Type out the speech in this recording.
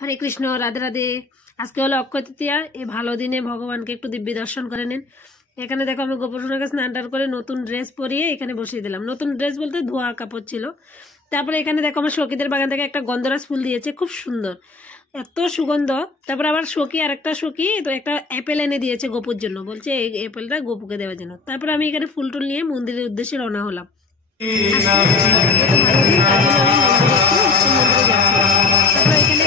হরে কৃষ্ণ, রাধে রাধে। আজকে হলো অক্ষয় তৃতীয়া। এই ভালো দিনে ভগবানকে একটু দিব্যি দর্শন করে নিন। এখানে দেখো আমি গোপসোনাকে স্নান টান করে নতুন ড্রেস পরিয়ে এখানে বসিয়ে দিলাম। নতুন ড্রেস বলতে ধোয়া কাপড় ছিল। তারপরে এখানে দেখো আমার সখীদের বাগান থেকে একটা গন্ধরাজ ফুল দিয়েছে, খুব সুন্দর, এত সুগন্ধ। তারপর আবার সখী আর একটা সখী তো একটা অ্যাপেল এনে দিয়েছে গোপুর জন্য, বলছে এই অ্যাপেলটা গোপুকে দেওয়ার জন্য। তারপরে আমি এখানে ফুল টুল নিয়ে মন্দিরের উদ্দেশ্যে রওনা হলাম। তারপরে এখানে